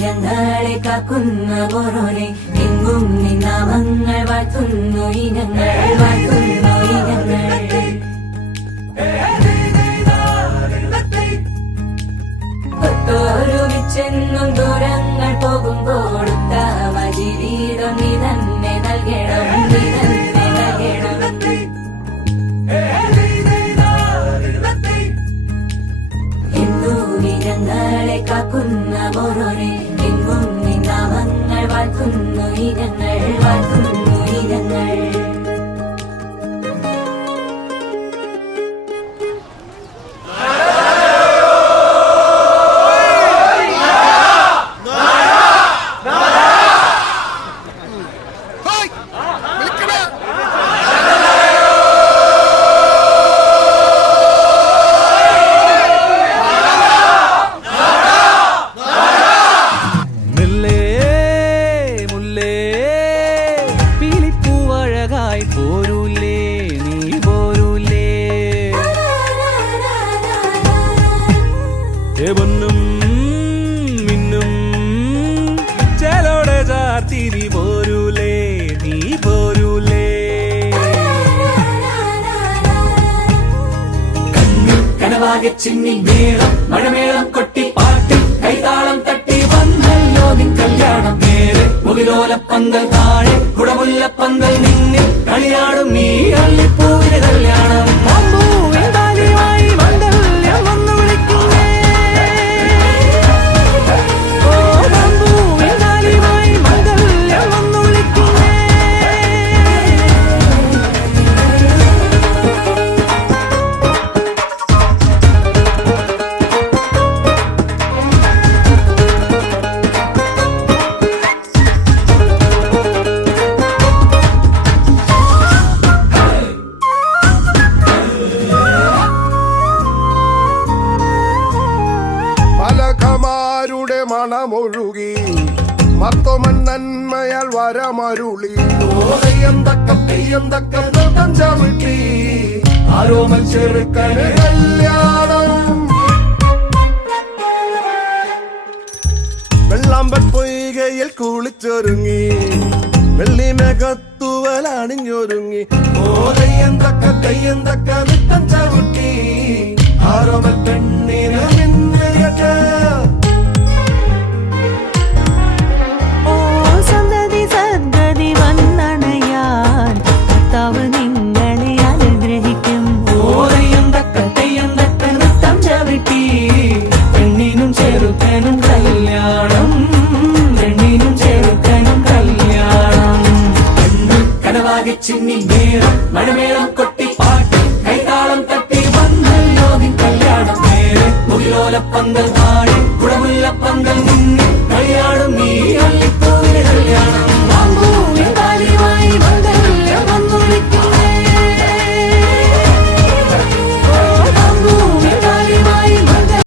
ഞങ്ങളെ കാക്കുന്ന ഓരോനെ എങ്ങും നിന്നാമങ്ങൾ വാഴ്ത്തുന്നു ഇനങ്ങൾ വാഴ്ത്തുന്നു ഇനങ്ങൾ ഒത്തൊരുമിച്ചെന്നും ദൂരങ്ങൾ പോകുമ്പോൾ ഉത്തമ ജീവിതം നീ തന്നെ നൽകണം നീ തന്നെ നൽകണം എന്നും ഞങ്ങളെ കാക്കുന്ന ഓരോനെ എങ്ങും നിന്നാമങ്ങൾ വാഴ്ത്തുന്നു ഇനങ്ങൾ വാഴ്ത്തുന്നു ഇനങ്ങൾ പൊന്നും മിന്നും ചേലോടെ ചാർത്തിരി പോരൂലേ നീ പോരൂലേ കണ്ണിൽ കനവാകെ ചിന്നി മേളം മഴമേളം കൊട്ടി പാട്ടി കൈതാളം തട്ടി വന്നല്ലോ നിൻ കല്യാണം നേരെ മുകിലോലപ്പന്തൽ താഴെ കുടമുല്ലപ്പന്തൽ നിന്നിൽ കളിയാടും നീ അള്ളിപ്പൂവിന് കല്യാണം മണമൊഴുകി മർത്തോമൻ നന്മയാൽ വരമരുളി നൃത്തം ചവിട്ടി ആരോമൽ ചെറുക്കന് കല്യാണം വെള്ളാമ്പൻ പൊയ്കയിൽ കുളിച്ചൊരുങ്ങി വെള്ളിമേഘത്തൂവൽ അണിഞ്ഞൊരുങ്ങി തെയ്യന്തക്ക നൃത്തം ചവിട്ടി ആരോമൽ പെണ്ണിന് മിന്നുകെട്ട ചിന്നി മേളം മഴമേളം കൊട്ടി പാട്ടി കൈതാളം തട്ടി വന്നല്ലോ നിൻ കല്യാണം നേരെ മുകിലോലപ്പന്തൽ താഴെ കുടമുല്ലപ്പന്തൽ നിന്നിൽ കളിയാടും നീ